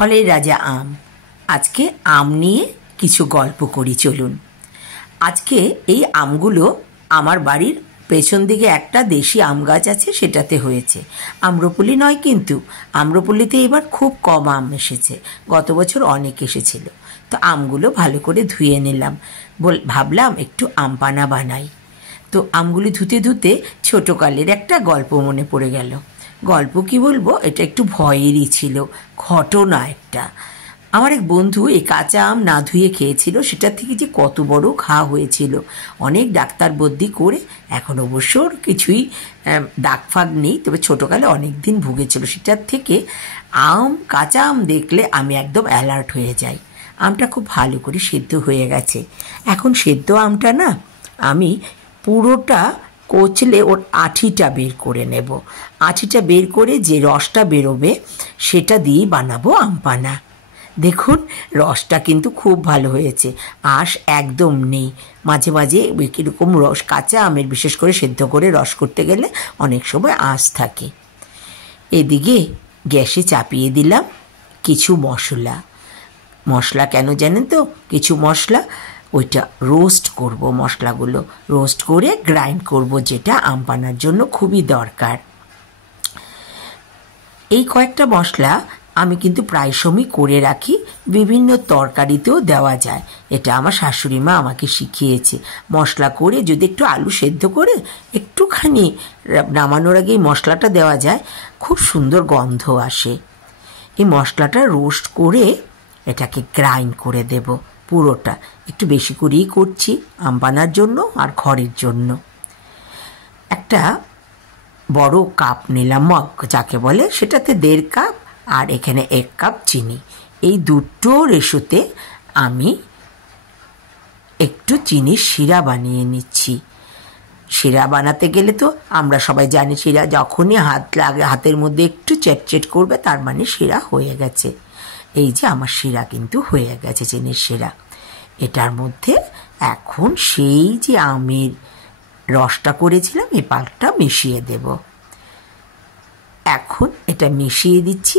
ফলের রাজা আম। আজকে আম নিয়ে কিছু গল্প করি চলুন। আজকে এই আমগুলো আমার বাড়ির পেছন দিকে একটা দেশি আম গাছ আছে, সেটাতে হয়েছে। আম্রপলি নয় কিন্তু, আম্রপলিতে এবার খুব কম আম এসেছে, গত বছর অনেক এসেছিল। তো আমগুলো ভালো করে ধুয়ে নিলাম, ভাবলাম একটু আম পানা বানাই। তো আমগুলি ধুতে ধুতে ছোটোকালের একটা গল্প মনে পড়ে গেল। গল্প কি বলবো, এটা একটু ভয়েরই ছিল, ঘটনা একটা। আমার এক বন্ধু এই কাঁচা আম না ধুয়ে খেয়েছিল, সেটার থেকে যে কত বড় ঘা হয়েছিল। অনেক ডাক্তার বদ্যি করে, এখন অবশ্য ওর কিছুই দাগ ফাগ নেই, তবে ছোটোকালে অনেক দিন ভুগেছিল সেটার থেকে। কাঁচা আম দেখলে আমি একদম অ্যালার্ট হয়ে যাই। আমটা খুব ভালো করে সেদ্ধ হয়ে গেছে। এখন সেদ্ধ আমটা না আমি পুরোটা কচলে ওর আঠিটা বের করে নেব। আঠিটা বের করে যে রসটা বেরোবে সেটা দিয়েই বানাবো আম পানা। দেখুন, রসটা কিন্তু খুব ভালো হয়েছে, আঁশ একদম নেই। মাঝে মাঝে কীরকম রস, কাঁচা আমের বিশেষ করে সেদ্ধ করে রস করতে গেলে অনেক সময় আঁশ থাকে। এদিকে গ্যাসে চাপিয়ে দিলাম কিছু মশলা। মশলা কেন জানেন তো? কিছু মশলা ওইটা রোস্ট করব, মশলাগুলো রোস্ট করে গ্রাইন্ড করব, যেটা আম পানার জন্য খুবই দরকার। এই কয়েকটা মশলা আমি কিন্তু প্রায় সময় করে রাখি, বিভিন্ন তরকারিতেও দেওয়া যায়। এটা আমার শাশুড়ি মা আমাকে শিখিয়েছে। মশলা করে যদি একটু আলু সেদ্ধ করে একটুখানি নামানোর আগে এই মশলাটা দেওয়া যায়, খুব সুন্দর গন্ধ আসে। এই মশলাটা রোস্ট করে এটাকে গ্রাইন্ড করে দেব পুরোটা। একটু বেশি করেই করছি আম পানার জন্য আর ঘরের জন্য। একটা বড় কাপ নিলাম, মগ যাকে বলে, সেটাতে 1.5 কাপ, আর এখানে 1 কাপ চিনি। এই দুটো রেশোতে আমি একটু চিনির শিরা বানিয়ে নিচ্ছি। শিরা বানাতে গেলে তো আমরা সবাই জানি, শিরা যখনই হাতের মধ্যে একটু চেটচেট করবে তার মানে শিরা হয়ে গেছে। এই যে আমার শিরা কিন্তু হয়ে গেছে, চিনির শিরা। এটার মধ্যে এখন সেই যে আমের রসটা করেছিলাম এই পাকটা মিশিয়ে দেব। এখন এটা মিশিয়ে দিচ্ছি।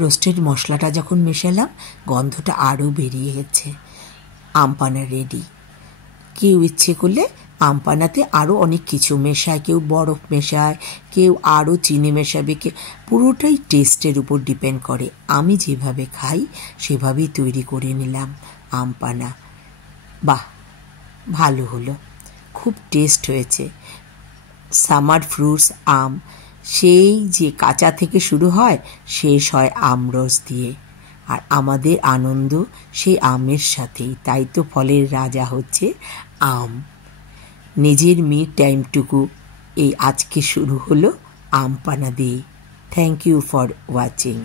রোস্টেড মশলাটা যখন মেশালাম, গন্ধটা আরও বেরিয়ে গেছে। আমপানা রেডি। কেউ ইচ্ছে করলে আমপানাতে আরও অনেক কিছু মেশায়, কেউ বরফ মেশায়, কেউ আরও চিনি মেশাবে, পুরোটাই টেস্টের উপর ডিপেন্ড করে। আমি যেভাবে খাই সেভাবেই তৈরি করে নিলাম আমপানা। বাহ, ভালো হলো, খুব টেস্ট হয়েছে। সামার ফ্রুটস, আম, সেই যে কাঁচা থেকে শুরু হয়, শেষ হয় আমরস দিয়ে। আর আমাদের আনন্দ সেই আমের সাথেই। তাই তো ফলের রাজা হচ্ছে আম। নিজের মি টাইমটুকু এই আজকে শুরু হলো আমপানা দিয়ে। Thank you for watching.